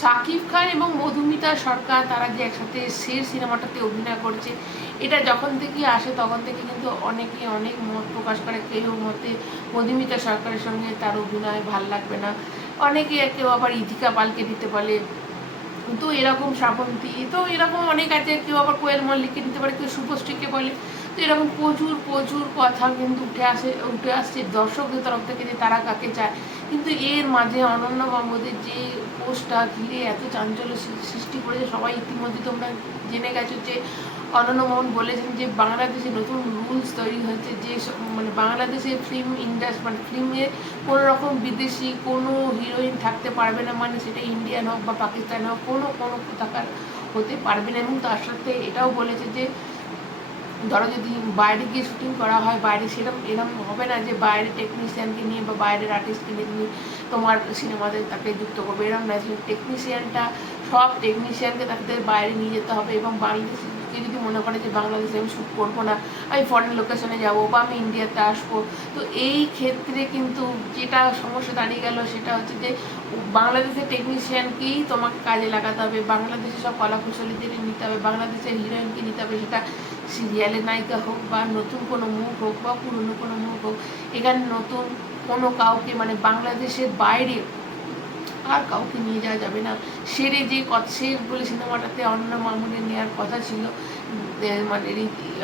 শাকিব খান এবং মধুমিতা সরকার, তারা যে একসাথে শের সিনেমাটাতে অভিনয় করছে, এটা যখন থেকে আসে তখন থেকে কিন্তু অনেকে অনেক মত প্রকাশ করে, কেউ মতে মধুমিতা সরকারের সঙ্গে তার অভিনয় ভালো লাগবে না। অনেকে কেউ আবার ইথিকা পালকে দিতে বলে। তো এরকম শ্রাবন্তী, তো এরকম অনেক আছে, কেউ আবার কোয়েল মল্লিককে দিতে পারে, কেউ শুভশ্রীকে বলে। তো এরকম প্রচুর প্রচুর কথা কিন্তু উঠে আসে, উঠে আসছে দর্শকদের তরফ থেকে যে তারা কাকে চায়। কিন্তু এর মাঝে অনন্য বাবুদের যে পোস্টটা ঘিরে এত চাঞ্চল্য সৃষ্টি করেছে, সবাই ইতিমধ্যে তোমরা জেনে গেছো যে অনন্য মোহন বলেছেন যে বাংলাদেশে নতুন রুলস তৈরি হয়েছে, যে মানে বাংলাদেশে ফিল্ম ইন্ডাস্ট্রি মানে ফিল্মে কোনো রকম বিদেশি কোনো হিরোইন থাকতে পারবে না মানে সেটা ইন্ডিয়ান হোক বা পাকিস্তান হোক, কোনো কোনো কোথাকার হতে পারবে না। এবং তার সাথে এটাও বলেছে যে ধরো যদি বাইরে গিয়ে শুটিং করা হয়, বাইরে সেরকম এরকম হবে না যে বাইরে টেকনিশিয়ানকে নিয়ে বা বাইরের আর্টিস্টকে নিয়ে তোমার সিনেমাতে তাকে যুক্ত করবে। এরকম না টেকনিশিয়ানটা সব টেকনিশিয়ানকে তাদের বাইরে নিয়ে যেতে হবে এবং বাংলাদেশকে যদি মনে করে যে বাংলাদেশে আমি শ্যুট করব না, আমি ফরেন লোকেশনে যাব বা আমি ইন্ডিয়াতে আসব, তো এই ক্ষেত্রে কিন্তু যেটা সমস্যা দাঁড়িয়ে গেল সেটা হচ্ছে যে বাংলাদেশের টেকনিশিয়ানকেই তোমাকে কাজে লাগাতে হবে, বাংলাদেশে সব কলা কুশলীদের নিতে হবে, বাংলাদেশের হিরোইনকে নিতে হবে, সেটা সিরিয়ালের নায়িকা হোক বা নতুন কোনো মুখ হোক বা পুরনো কোনো মুখ হোক, এখানে নতুন কোনো কাউকে মানে বাংলাদেশের বাইরে আর কাউকে নিয়ে যাওয়া যাবে না। সেরে যে শের বলে সিনেমাটাতে অন্য মামুনের নেওয়ার কথা ছিল মানে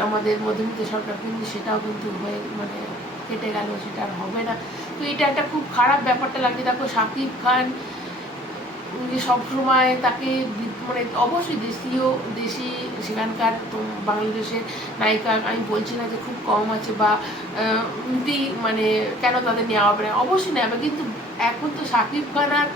আমাদের মধ্যবিত্ত সরকার কিন্তু সেটাও কিন্তু হয়ে মানে কেটে গেল, সেটা আর হবে না। তো এটা একটা খুব খারাপ ব্যাপারটা লাগছে। দেখো শাকিব খান যে সবসময় তাকে মানে অবশ্যই দেশীয় দেশি সেখানকার বাংলাদেশের নায়িকা, আমি বলছি না যে খুব কম আছে বা মানে কেন তাদের নেওয়া হবে না? অবশ্যই নেওয়া কিন্তু এখন তো শাকিব খান আর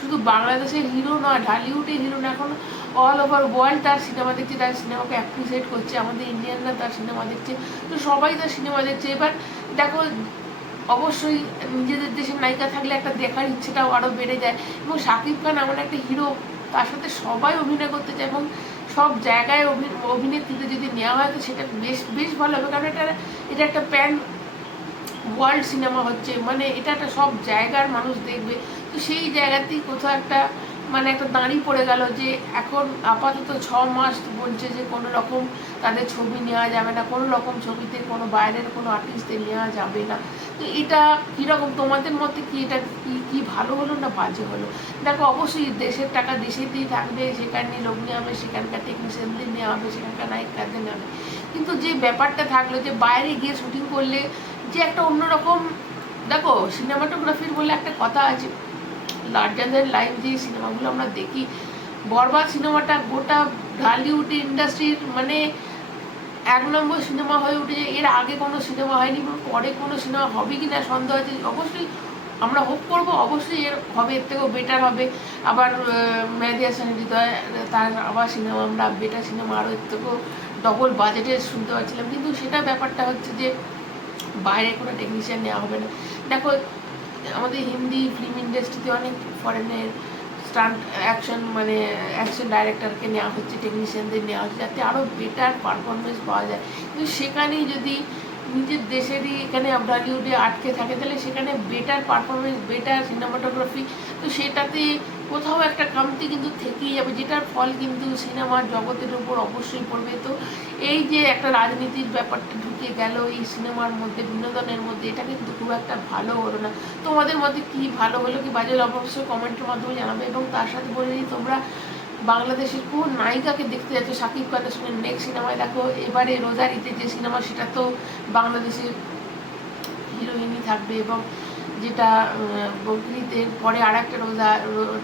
শুধু বাংলাদেশের হিরো নয়, ঢালিউডের হিরো না এখন অল ওভার ওয়ার্ল্ড তার সিনেমা দেখছে, তার সিনেমাকে অ্যাপ্রিসিয়েট করছে, আমাদের ইন্ডিয়ানরা তার সিনেমা দেখছে, তো সবাই তার সিনেমা দেখছে। এবার দেখো, অবশ্যই নিজেদের দেশের নায়িকা থাকলে একটা দেখার ইচ্ছেটাও আরও বেড়ে যায়। এবং শাকিব খান এমন একটা হিরো, তার সাথে সবাই অভিনয় করতে চায় এবং সব জায়গায় অভি- অভিনেত্রীতে যদি নেওয়া হয়, তো সেটা বেশ বেশ ভালো হবে। কারণ এটা এটা একটা প্যান ওয়ার্ল্ড সিনেমা হচ্ছে। মানে এটা একটা সব জায়গার মানুষ দেখবে। তো সেই জায়গাতেই কোথাও একটা মানে একটা দাঁড়িয়ে পড়ে গেল যে এখন আপাতত ছ মাস বলছে যে কোনো রকম তাদের ছবি নেওয়া যাবে না, কোনো রকম ছবিতে কোনো বাইরের কোনো আর্টিস্টদের নেওয়া যাবে না। তো এটা কীরকম, তোমাদের মতে কি এটা কি কি ভালো হলো না বাজে হলো? দেখো, অবশ্যই দেশের টাকা দেশেতেই থাকবে সেখানে লোক নেওয়া হবে, সেখানকার টেকনিশিয়ানদের নেওয়া হবে, সেখানকার নায়িকাদের নেওয়া হবে। কিন্তু যে ব্যাপারটা থাকল যে বাইরে গিয়ে শুটিং করলে যে একটা অন্যরকম, দেখো সিনেমাটোগ্রাফির বলে একটা কথা আছে লার্জার লাইভ যে সিনেমাগুলো আমরা দেখি, বরবাদ সিনেমাটা গোটা ঢালিউড ইন্ডাস্ট্রির মানে এক নম্বর সিনেমা হয়ে উঠেছে। এর আগে কোনো সিনেমা হয়নি পরে কোনো সিনেমা হবে কি না সন্দেহ আছে। অবশ্যই আমরা হোপ করব, অবশ্যই এর হবে, এর থেকেও বেটার হবে। আবার মেহেদি হাসান হৃদয়, তার আবার সিনেমা, আমরা বেটার সিনেমা আরও এর থেকেও ডবল বাজেটে শুনতে পাচ্ছিলাম। কিন্তু সেটা ব্যাপারটা হচ্ছে যে বাইরে কোনো টেকনিশিয়ান নেওয়া হবে না। দেখো আমাদের হিন্দি ফিল্ম ইন্ডাস্ট্রিতে অনেক ফরেনের স্টান্ট অ্যাকশন মানে অ্যাকশন ডাইরেক্টরকে নেওয়া হচ্ছে টেকনিশিয়ানদের নেওয়া হচ্ছে, যাতে আরও বেটার পারফরমেন্স পাওয়া যায়। কিন্তু সেখানেই যদি নিজের দেশেরই এখানে বলিউডে আটকে থাকে, তাহলে সেখানে বেটার পারফরমেন্স বেটার সিনেমাটোগ্রাফি তো সেটাতে কোথাও একটা কামতি কিন্তু থেকেই যাবে, যেটার ফল কিন্তু সিনেমার জগতের উপর অবশ্যই পড়বে। তো এই যে একটা রাজনীতির ব্যাপারটা ঢুকে গেল, এই সিনেমার মধ্যে, বিনোদনের মধ্যে, এটা কিন্তু খুব একটা ভালো হলো না। তোমাদের মধ্যে কি ভালো হলো কি বাজে অবশ্যই কমেন্টের মাধ্যমে জানাবে, এবং তার সাথে বলে দিই তোমরা বাংলাদেশের কোন নায়িকাকে দেখতে যাচ্ছ? শাকিব খানের সঙ্গে নেক্সট সিনেমায় দেখো। এবারে রোজারিতে যে সিনেমা সেটা তো বাংলাদেশের হিরোইনই থাকবে এবং যেটা বকরিদের পরে আর একটা রোজা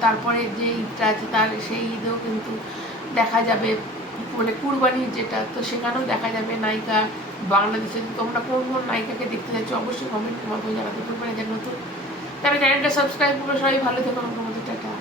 তারপরে যে ঈদটা আছে, তার সেই ঈদেও কিন্তু দেখা যাবে। মানে কুরবানির যেটা, তো সেখানেও দেখা যাবে নায়িকা বাংলাদেশে তোমরা কোন কোন নায়িকাকে দেখতে চাচ্ছ অবশ্যই কমেন্টের মাধ্যমে জানাতে পারবে যে নতুন তারা চ্যানেলটা সাবস্ক্রাইব করে সবাই ভালো থেকো। আমাদের টাটা।